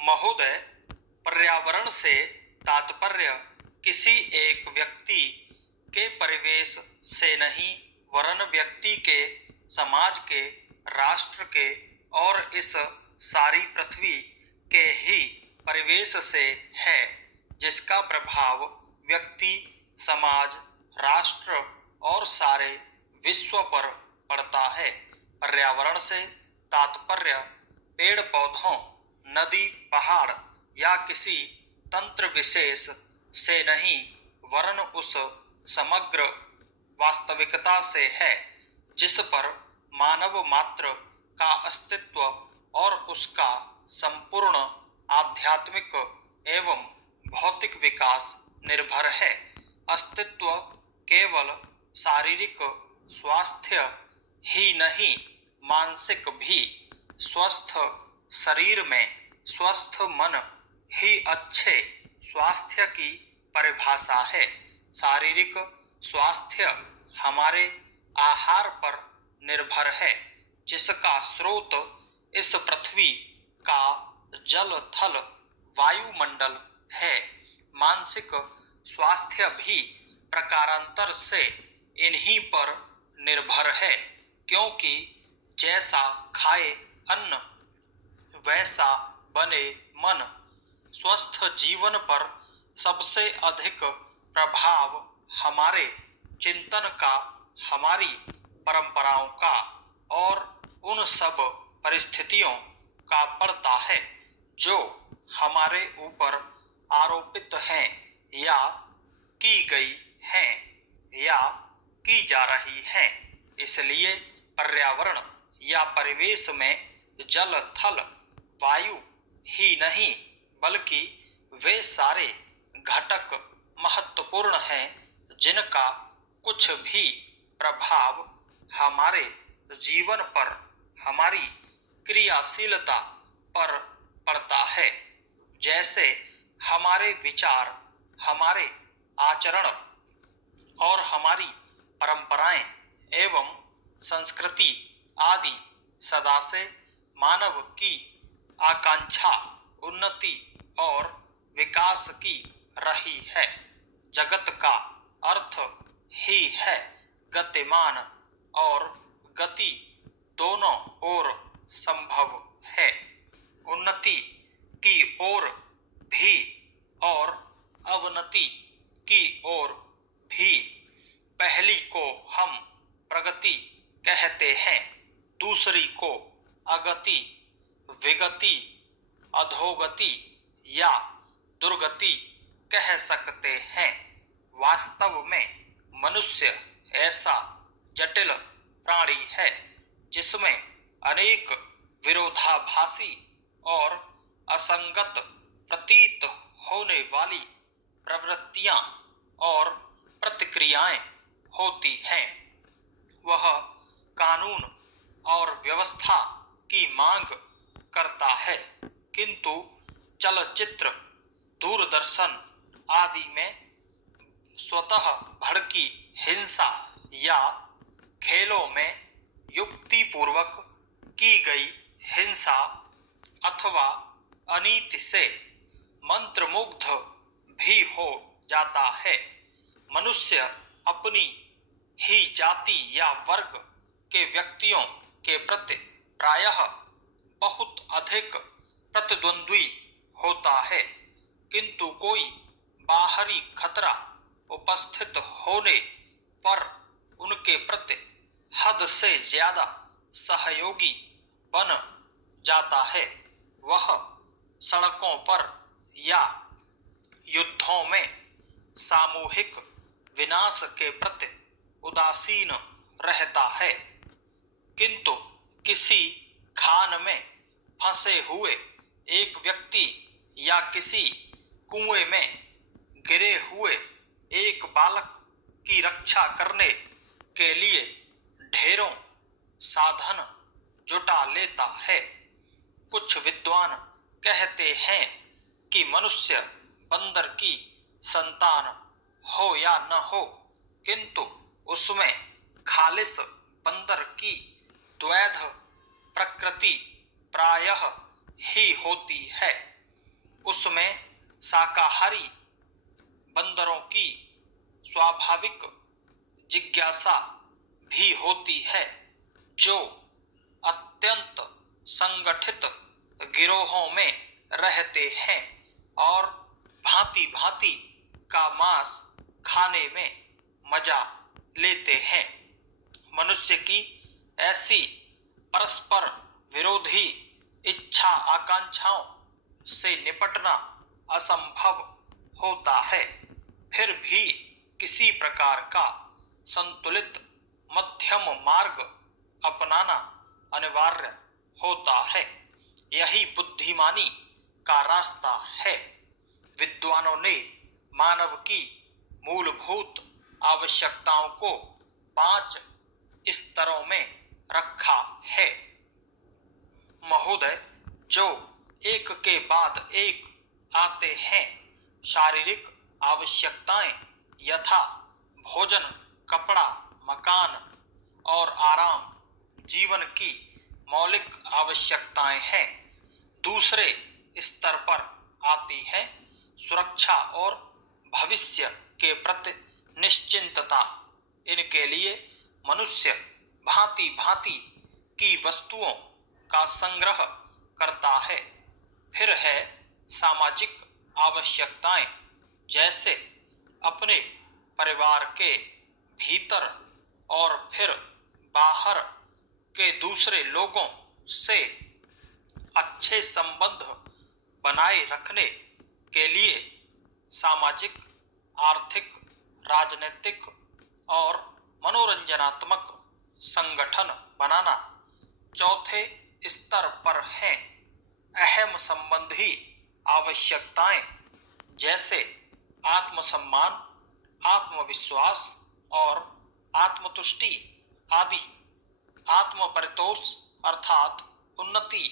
महोदय, पर्यावरण से तात्पर्य किसी एक व्यक्ति के परिवेश से नहीं वरन व्यक्ति के, समाज के, राष्ट्र के और इस सारी पृथ्वी के ही परिवेश से है, जिसका प्रभाव व्यक्ति, समाज, राष्ट्र और सारे विश्व पर पड़ता है। पर्यावरण से तात्पर्य पेड़ पौधों, नदी, पहाड़ या किसी तंत्र विशेष से नहीं वरन उस समग्र वास्तविकता से है जिस पर मानव मात्र का अस्तित्व और उसका संपूर्ण आध्यात्मिक एवं भौतिक विकास निर्भर है। अस्तित्व केवल शारीरिक स्वास्थ्य ही नहीं, मानसिक भी। स्वस्थ शरीर में स्वस्थ मन ही अच्छे स्वास्थ्य की परिभाषा है। शारीरिक स्वास्थ्य हमारे आहार पर निर्भर है, जिसका स्रोत इस पृथ्वी का जल, थल, वायुमंडल है। मानसिक स्वास्थ्य भी प्रकारांतर से इन्हीं पर निर्भर है, क्योंकि जैसा खाए अन्न वैसा बने मन। स्वस्थ जीवन पर सबसे अधिक प्रभाव हमारे चिंतन का, हमारी परंपराओं का और उन सब परिस्थितियों का पड़ता है जो हमारे ऊपर आरोपित हैं या की गई हैं या की जा रही हैं। इसलिए पर्यावरण या परिवेश में जल, थल, वायु ही नहीं बल्कि वे सारे घटक महत्वपूर्ण हैं जिनका कुछ भी प्रभाव हमारे जीवन पर, हमारी क्रियाशीलता पर पड़ता है। जैसे हमारे विचार, हमारे आचरण और हमारी परंपराएं एवं संस्कृति आदि सदा से मानव की आकांक्षा उन्नति और विकास की रही है। जगत का अर्थ ही है गतिमान और गति दोनों ओर संभव है, उन्नति की ओर भी और अवनति की ओर भी। पहली को हम प्रगति कहते हैं, दूसरी को अगति, विगति, अधोगति या दुर्गति कह सकते हैं। वास्तव में मनुष्य ऐसा जटिल प्राणी है जिसमें अनेक विरोधाभासी और असंगत प्रतीत होने वाली प्रवृत्तियां और प्रतिक्रियाएं होती हैं। वह कानून और व्यवस्था की मांग करता है, किंतु चलचित्र, दूरदर्शन आदि में स्वतः भड़की हिंसा या खेलों में युक्तिपूर्वक की गई हिंसा अथवा अनीति से मंत्रमुग्ध भी हो जाता है। मनुष्य अपनी ही जाति या वर्ग के व्यक्तियों के प्रति प्रायः बहुत अधिक प्रतिद्वंद्वी होता है, किंतु कोई बाहरी खतरा उपस्थित होने पर उनके प्रति हद से ज्यादा सहयोगी बन जाता है। वह सड़कों पर या युद्धों में सामूहिक विनाश के प्रति उदासीन रहता है, किंतु किसी खान में फंसे हुए एक व्यक्ति या किसी कुएं में गिरे हुए एक बालक की रक्षा करने के लिए ढेरों साधन जुटा लेता है। कुछ विद्वान कहते हैं कि मनुष्य बंदर की संतान हो या न हो, किंतु उसमें खालिस बंदर की द्वैध प्रकृति प्रायः ही होती है। उसमें शाकाहारी बंदरों की स्वाभाविक जिज्ञासा भी होती है, जो अत्यंत संगठित गिरोहों में रहते हैं और भांति भांति का मांस खाने में मजा लेते हैं। मनुष्य की ऐसी परस्पर विरोधी इच्छा आकांक्षाओं से निपटना असंभव होता है, फिर भी किसी प्रकार का संतुलित मध्यम मार्ग अपनाना अनिवार्य होता है। यही बुद्धिमानी का रास्ता है। विद्वानों ने मानव की मूलभूत आवश्यकताओं को 5 स्तरों में रखा है। महोदय, जो एक के बाद एक आते हैं। शारीरिक आवश्यकताएं यथा भोजन, कपड़ा, मकान और आराम जीवन की मौलिक आवश्यकताएं हैं। दूसरे स्तर पर आती है सुरक्षा और भविष्य के प्रति निश्चिंतता। इनके लिए मनुष्य भांति भांति की वस्तुओं का संग्रह करता है। फिर है सामाजिक आवश्यकताएं, जैसे अपने परिवार के भीतर और फिर बाहर के दूसरे लोगों से अच्छे संबंध बनाए रखने के लिए सामाजिक, आर्थिक, राजनीतिक और मनोरंजनात्मक संगठन बनाना। चौथे स्तर पर हैं अहम संबंधी आवश्यकताएं, जैसे आत्मसम्मान, आत्मविश्वास और आत्मतुष्टि आदि। आत्म परितोष अर्थात उन्नति,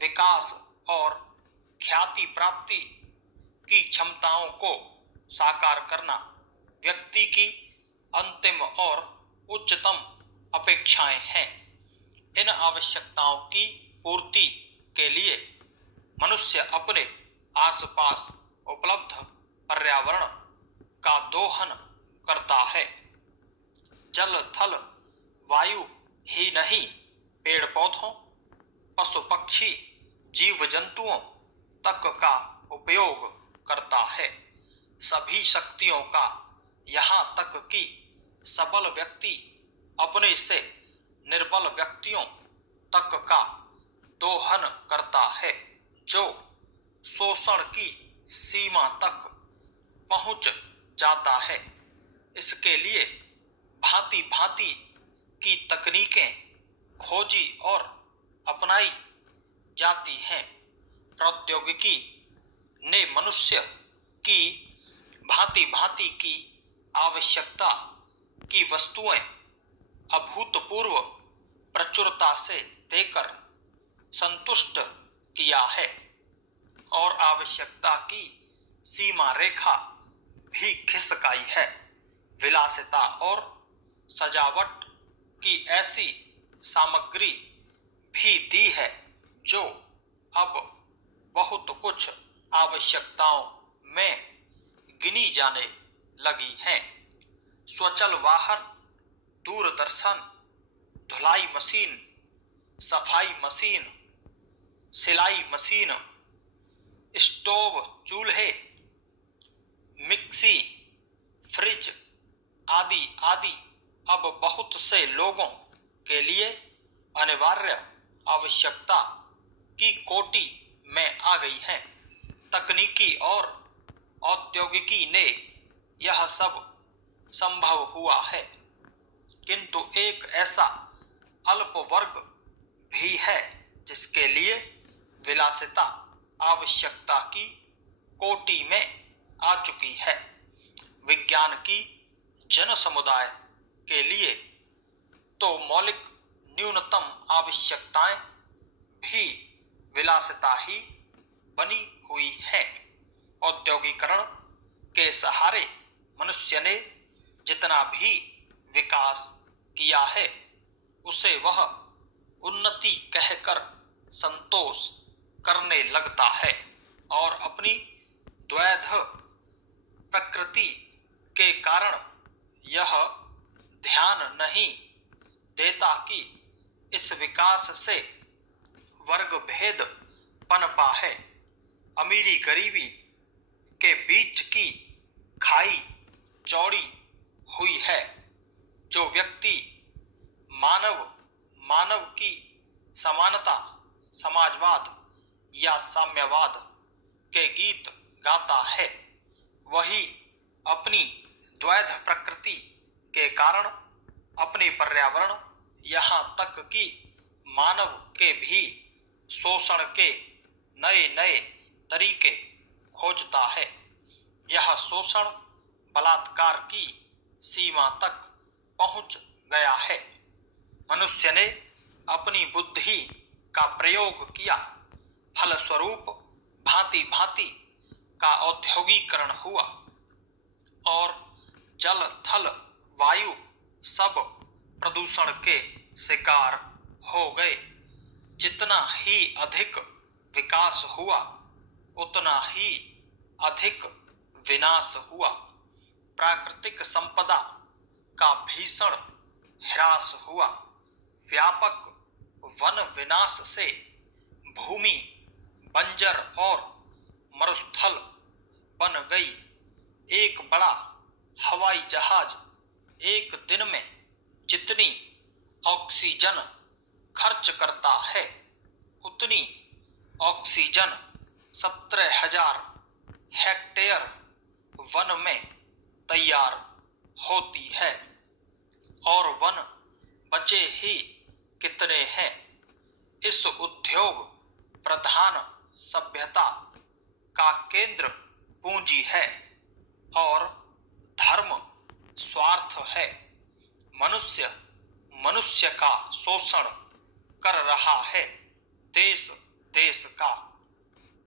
विकास और ख्याति प्राप्ति की क्षमताओं को साकार करना व्यक्ति की अंतिम और उच्चतम अपेक्षाएं हैं। इन आवश्यकताओं की पूर्ति के लिए मनुष्य अपने आसपास उपलब्ध पर्यावरण का दोहन करता है। जल, थल, वायु ही नहीं, पेड़ पौधों, पशु पक्षी, जीव जंतुओं तक का उपयोग करता है। सभी शक्तियों का, यहाँ तक कि सबल व्यक्ति अपने से निर्बल व्यक्तियों तक का दोहन करता है, जो शोषण की सीमा तक पहुंच जाता है। इसके लिए भांति भांति की तकनीकें खोजी और अपनाई जाती हैं। प्रौद्योगिकी ने मनुष्य की भांति भांति की आवश्यकता की वस्तुएं अभूतपूर्व प्रचुरता से देकर संतुष्ट किया है और आवश्यकता की सीमा रेखा भी खिसकाई है। विलासिता और सजावट की ऐसी सामग्री भी दी है, जो अब बहुत कुछ आवश्यकताओं में गिनी जाने लगी हैं। स्वचल वाहन, दूरदर्शन, धुलाई मशीन, सफाई मशीन, सिलाई मशीन, स्टोव, चूल्हे, मिक्सी, फ्रिज आदि आदि अब बहुत से लोगों के लिए अनिवार्य आवश्यकता की कोटि में आ गई हैं। तकनीकी और औद्योगिकी ने यह सब संभव हुआ है, किंतु एक ऐसा अल्प वर्ग भी है जिसके लिए विलासिता आवश्यकता की कोटि में आ चुकी है। विज्ञान की जन समुदाय के लिए तो मौलिक न्यूनतम आवश्यकताएं भी विलासिता ही बनी हुई है। औद्योगिकरण के सहारे मनुष्य ने जितना भी विकास किया है, उसे वह उन्नति कहकर संतोष करने लगता है और अपनी द्वैध प्रकृति के कारण यह ध्यान नहीं देता कि इस विकास से वर्ग भेद पनपा है। अमीरी गरीबी के बीच की खाई चौड़ी हुई है। जो व्यक्ति मानव की समानता, समाजवाद या साम्यवाद के गीत गाता है, वही अपनी द्वैध प्रकृति के कारण अपने पर्यावरण, यहाँ तक कि मानव के भी शोषण के नए नए तरीके खोजता है। यह शोषण बलात्कार की सीमा तक पहुंच गया है। मनुष्य ने अपनी बुद्धि का प्रयोग किया, फलस्वरूप भांति भांति का औद्योगिकरण हुआ और जल थल वायु सब प्रदूषण के शिकार हो गए। जितना ही अधिक विकास हुआ, उतना ही अधिक विनाश हुआ। प्राकृतिक संपदा का भीषण ह्रास हुआ। व्यापक वन विनाश से भूमि बंजर और मरुस्थल बन गई। एक बड़ा हवाई जहाज एक दिन में जितनी ऑक्सीजन खर्च करता है, उतनी ऑक्सीजन 17,000 हेक्टेयर वन में तैयार होती है और वन बचे ही कितने हैं। इस उद्योग प्रधान सभ्यता का केंद्र पूंजी है और धर्म स्वार्थ है। मनुष्य मनुष्य का शोषण कर रहा है। देश देश का